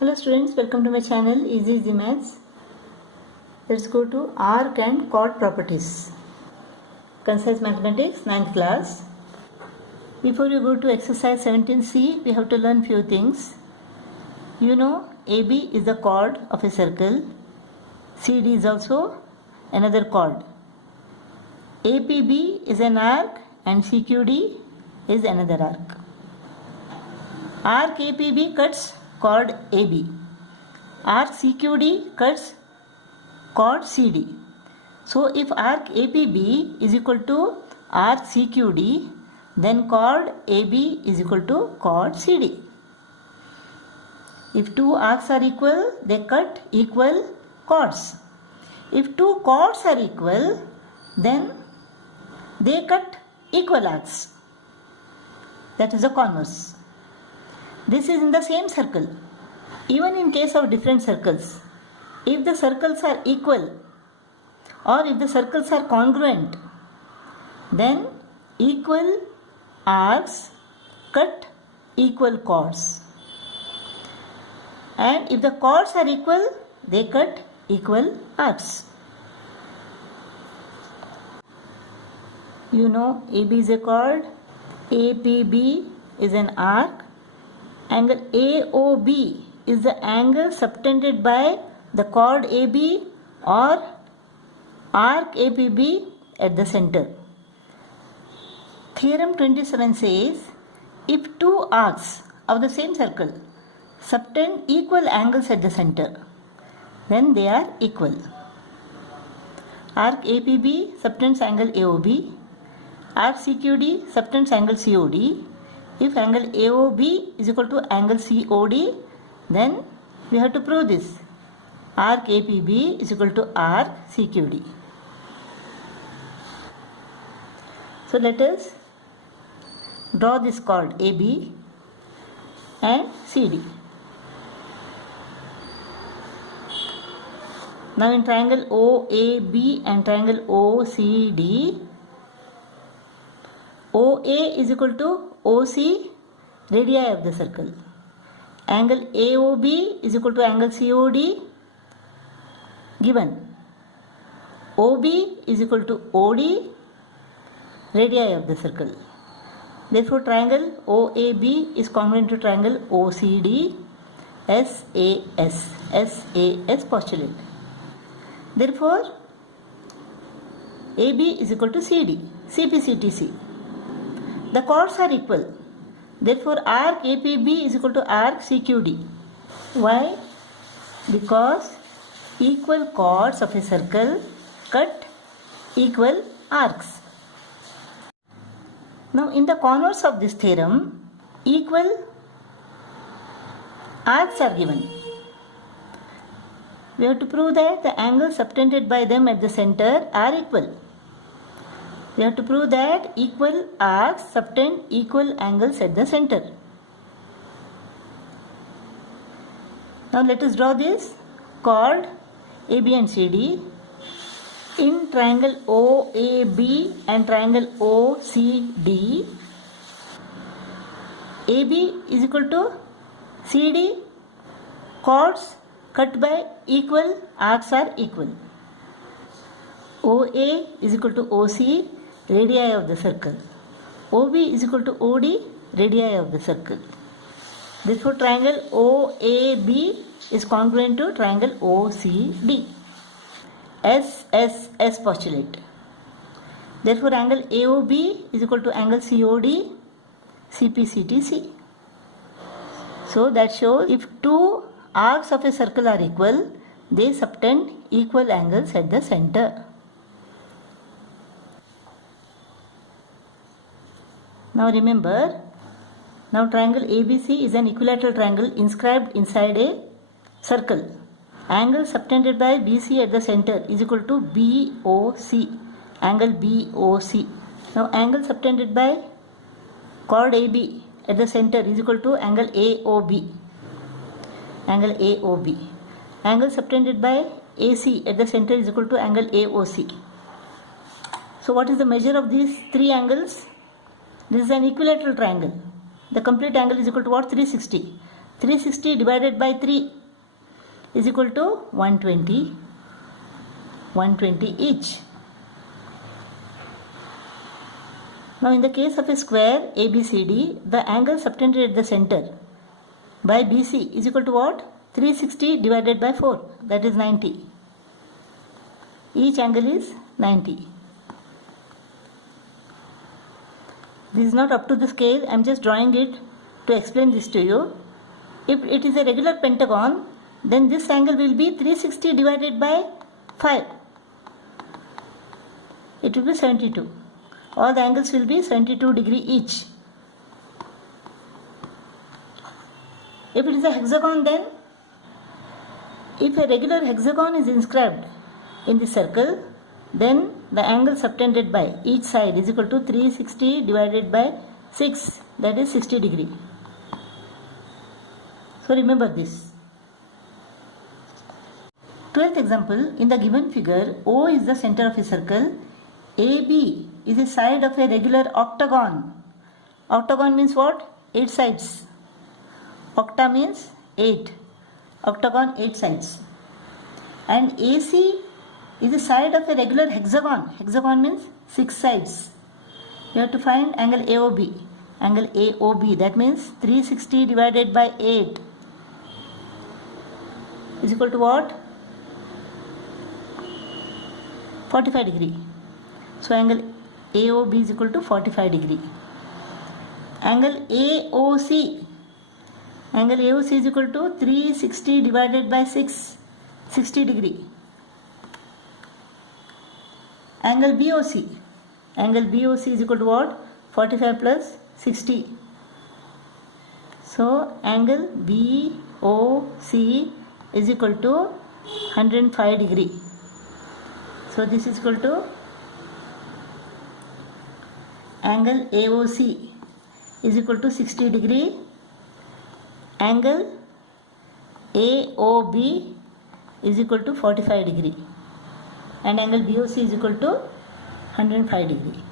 Hello students, welcome to my channel Easy Maths. Let's go to arc and chord properties. Concise Mathematics 9th class. Before you go to exercise 17C, we have to learn few things. You know AB is the chord of a circle. CD is also another chord. APB is an arc and CQD is another arc. Arc APB cuts chord AB. Arc CQD cuts chord CD. So if arc APB is equal to arc CQD, then chord AB is equal to chord CD. If two arcs are equal, they cut equal chords. If two chords are equal, then they cut equal arcs. That is the converse. This is in the same circle. Even in case of different circles, if the circles are equal or if the circles are congruent, then equal arcs cut equal chords. And if the chords are equal, they cut equal arcs. You know AB is a chord, APB is an arc, angle AOB is the angle subtended by the chord AB or arc APB at the center. Theorem 27 says, if two arcs of the same circle subtend equal angles at the center, then they are equal. Arc APB subtends angle AOB, arc CQD subtends angle COD. If angle AOB is equal to angle COD, then we have to prove this. Arc APB is equal to arc CQD. So let us draw this chord AB and CD. Now in triangle OAB and triangle OCD, OA is equal to OC, radii of the circle. Angle AOB is equal to angle COD, given. OB is equal to OD, radii of the circle. Therefore, triangle OAB is congruent to triangle OCD, SAS postulate. Therefore, AB is equal to CD, CPCTC. The chords are equal. Therefore, arc APB is equal to arc CQD. Why? Because equal chords of a circle cut equal arcs. Now, in the converse of this theorem, equal arcs are given. We have to prove that the angles subtended by them at the center are equal. We have to prove that equal arcs subtend equal angles at the center. Now let us draw this chord AB and CD. In triangle OAB and triangle OCD, AB is equal to CD, chords cut by equal arcs are equal. OA is equal to OC, radii of the circle. OB is equal to OD, radii of the circle. Therefore, triangle OAB is congruent to triangle OCD. SSS postulate. Therefore, angle AOB is equal to angle COD, CPCTC. So, that shows if two arcs of a circle are equal, they subtend equal angles at the center. Now remember, triangle ABC is an equilateral triangle inscribed inside a circle. Angle subtended by BC at the center is equal to BOC, angle BOC. Now angle subtended by chord AB at the center is equal to angle AOB, angle AOB. Angle subtended by AC at the center is equal to angle AOC. So what is the measure of these three angles? This is an equilateral triangle. The complete angle is equal to what? 360. 360 divided by 3 is equal to 120 each. Now in the case of a square ABCD, the angle subtended at the center by BC is equal to what? 360 divided by 4, that is 90. Each angle is 90. This is not up to the scale, I am just drawing it to explain this to you. If it is a regular pentagon, then this angle will be 360 divided by 5. It will be 72. All the angles will be 72 degree each. If it is a hexagon, then if a regular hexagon is inscribed in the circle, then the angle subtended by each side is equal to 360 divided by 6, that is 60 degree. So remember this. 12th example, in the given figure, O is the center of a circle, AB is a side of a regular octagon. Octagon means what? 8 sides. Octa means 8. Octagon 8 sides. And AC is the side of a regular hexagon. Hexagon means 6 sides. You have to find angle AOB. Angle AOB, that means 360 divided by 8 is equal to what? 45 degree. So angle AOB is equal to 45 degree. Angle AOC. Angle AOC is equal to 360 divided by 6, 60 degree. Angle BOC. Angle BOC is equal to what? 45 plus 60. So angle BOC is equal to 105 degree. So this is equal to angle AOC is equal to 60 degree. Angle AOB is equal to 45 degree. And angle BOC is equal to 105 degree.